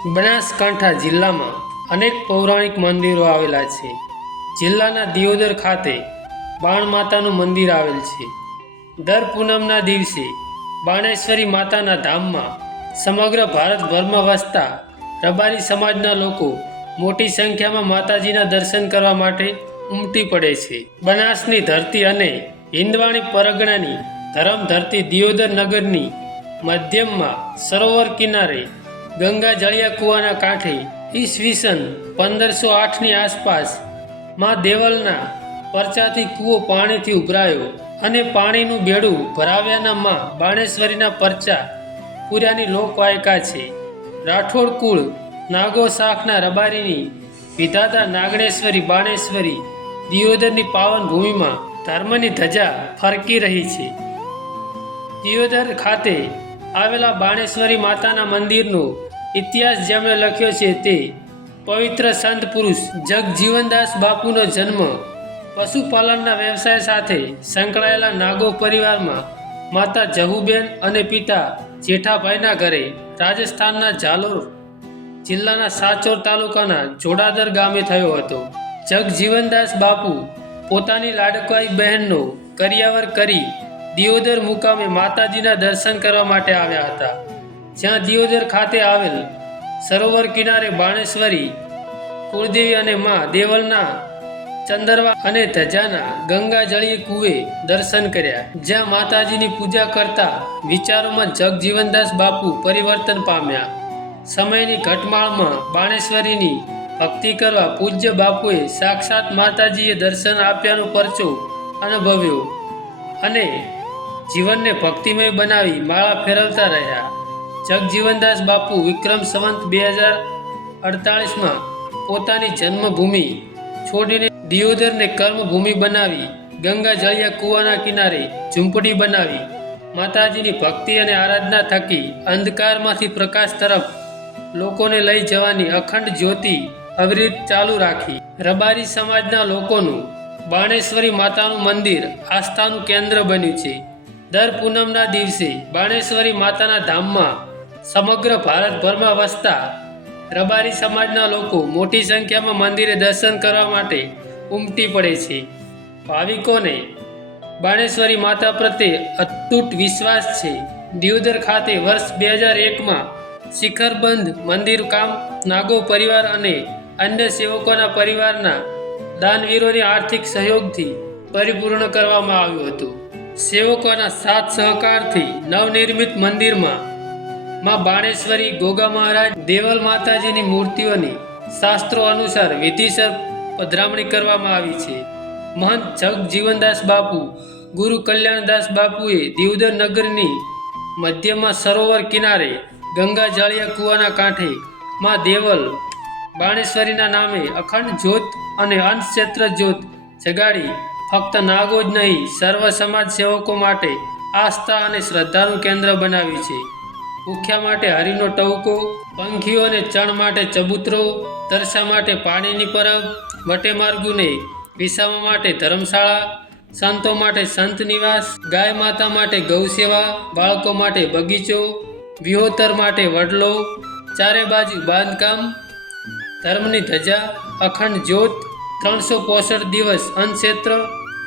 બનાસકાંઠા જિલ્લામાં અનેક પૌરાણિક મંદિરો આવેલા છે. જિલ્લાના દિયોદર ખાતે બાણ માતાનું મંદિર આવેલ છે. દર પૂનમના દિવસે બાણેશ્વરી માતાના ધામમાં સમગ્ર ભારતભરમાં વસતા રબારી સમાજના લોકો મોટી સંખ્યામાં માતાજીના દર્શન કરવા માટે ઉમટી પડે છે. બનાસની ધરતી અને હિંદવાણી પરગણાની ધરમધરતી દિયોદર નગરની મધ્યમાં સરોવર કિનારે ગંગા જળિયા કૂવાના કાંઠે ઈસવીસન 1508ની આસપાસ માં દેવલના પરચાથી કૂવો પાણીથી ઉભરાયો અને પાણીનું બેડું ભરાવ્યાના માં બાણેશ્વરીના પરચા પૂર્યાની લોકવાયકા છે. રાઠોડ કુળ નાગો શાખના રબારીની વિધાતા નાગણેશ્વરી બાણેશ્વરી દિયોદરની પાવન ભૂમિમાં ધર્મની ધજા ફરકી રહી છે. દિયોદર ખાતે આવેલા બાણેશ્વરી માતાના મંદિરનો ઇતિહાસ જેમણે લખ્યો છે તે પવિત્ર સંત પુરુષ જગજીવનદાસ બાપુનો જન્મ પશુપાલનના વ્યવસાય સાથે સંકળાયેલા નાગો પરિવારમાં માતા જહુબેન અને પિતા જેઠાભાઈના ઘરે રાજસ્થાનના જાલોર જિલ્લાના સાચોર તાલુકાના જોડાદર ગામે થયો હતો. જગજીવનદાસ બાપુ પોતાની લાડકવાઈ બહેનનો કરિયાવર કરી દિયોદર મુકામે માતાજીના દર્શન કરવા માટે આવ્યા હતા. જ્યાં દિયોદર ખાતે આવેલ સરોવર કિનારે બાણેશ્વરી કુળદેવી અને મા દેવલના ચંદરવા અને ધજાના ગંગા જળીય કૂવે દર્શન કર્યા. જ્યાં માતાજીની પૂજા કરતા વિચારોમાં જગજીવનદાસ બાપુ પરિવર્તન પામ્યા. સમયની ઘટમાળમાં બાણેશ્વરીની ભક્તિ કરવા પૂજ્ય બાપુએ સાક્ષાત માતાજીએ દર્શન આપ્યાનો પરચો અનુભવ્યો અને જીવનને ભક્તિમય બનાવી માળા ફેરવતા રહ્યા. જગજીવનદાસ બાપુ વિક્રમ સંવત 2048માં પોતાની જન્મભૂમિ છોડીને દિયોદરને કર્મભૂમિ બનાવી ગંગા જળિયા કૂવાના કિનારે ઝૂંપડી બનાવી માતાજીની ભક્તિ અને આરાધના થકી અંધકારમાંથી પ્રકાશ તરફ લોકોને લઈ જવાની અખંડ જ્યોતિ અવિરત ચાલુ રાખી. રબારી સમાજના લોકોનું બાણેશ્વરી માતાનું મંદિર આસ્થાનું કેન્દ્ર બન્યું છે. દર પૂનમના દિવસે બાણેશ્વરી માતાના ધામમાં સમગ્ર ભારતભરમાં વસતા રબારી સમાજના લોકો મોટી સંખ્યામાં મંદિરે દર્શન કરવા માટે ઉમટી પડે છે. ભાવિકોને બાણેશ્વરી માતા પ્રત્યે અતૂટ વિશ્વાસ છે. દિયોદર ખાતે વર્ષ 2001માં શિખરબંધ મંદિર કામ નાગો પરિવાર અને અન્ય સેવકોના પરિવારના દાનવીરોની આર્થિક સહયોગથી પરિપૂર્ણ કરવામાં આવ્યું હતું. સેવકોના સાથ સહકારથી નવનિર્મિત મંદિરમાં માં બાણેશ્વરી ગોગા મહારાજ દેવલ માતાજીની મૂર્તિઓની શાસ્ત્રો અનુસાર વિધિસર પધરામણી કરવામાં આવી છે. મહંત જગજીવનદાસ બાપુ ગુરુ કલ્યાણદાસ બાપુએ દિયોદર નગરની મધ્યમાં સરોવર કિનારે ગંગા જળિયા કૂવાના કાંઠે માં દેવલ બાણેશ્વરીના નામે અખંડ જ્યોત અને અંશક્ષેત્ર જ્યોત જગાડી ફક્ત નાગો જ નહીં સર્વ સમાજ સેવકો માટે આસ્થા અને શ્રદ્ધાનું કેન્દ્ર બનાવ્યું છે. ભૂખ્યા માટે હરિનો ટવકો, પંખીઓ અને ચણ માટે ચબૂતરો, તરસા માટે પાણીની પરબ, વટેમાર્ગુને વિસામા માટે ધર્મશાળા, સંતો માટે સંત નિવાસ, ગાય માતા માટે ગૌસેવા, બાળકો માટે બગીચો, વિહોતર માટે વડલો, ચારે બાજુ બાંધકામ, ધર્મની ધજા, અખંડ જ્યોત, 365 દિવસ અન્નક્ષેત્ર,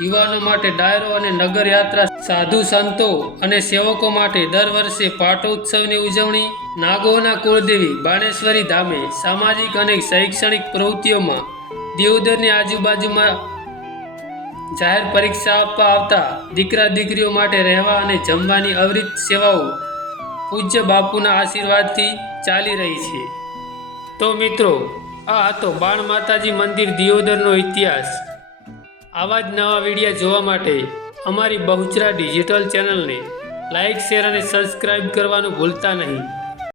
યુવાનો માટે ડાયરો અને નગર યાત્રા, સાધુ સંતો અને સેવકો માટે દર વર્ષે પાટોત્સવની ઉજવણી. નાગોના કુળદેવી બાણેશ્વરી ધામે સામાજિક અને શૈક્ષણિક પ્રવૃત્તિઓમાં દિયોદરની આજુબાજુમાં જાહેર પરીક્ષા આપવા આવતા દીકરા દીકરીઓ માટે રહેવા અને જમવાની અવિરત સેવાઓ પૂજ્ય બાપુના આશીર્વાદથી ચાલી રહી છે. તો મિત્રો, આ હતો બાણ માતાજી મંદિર દિયોદરનો ઇતિહાસ. આવા જ નવા વિડીયો જોવા માટે અમારી બહુચરા ડિજિટલ ચેનલને લાઇક, શેર અને સબસ્ક્રાઈબ કરવાનું ભૂલતા નહીં.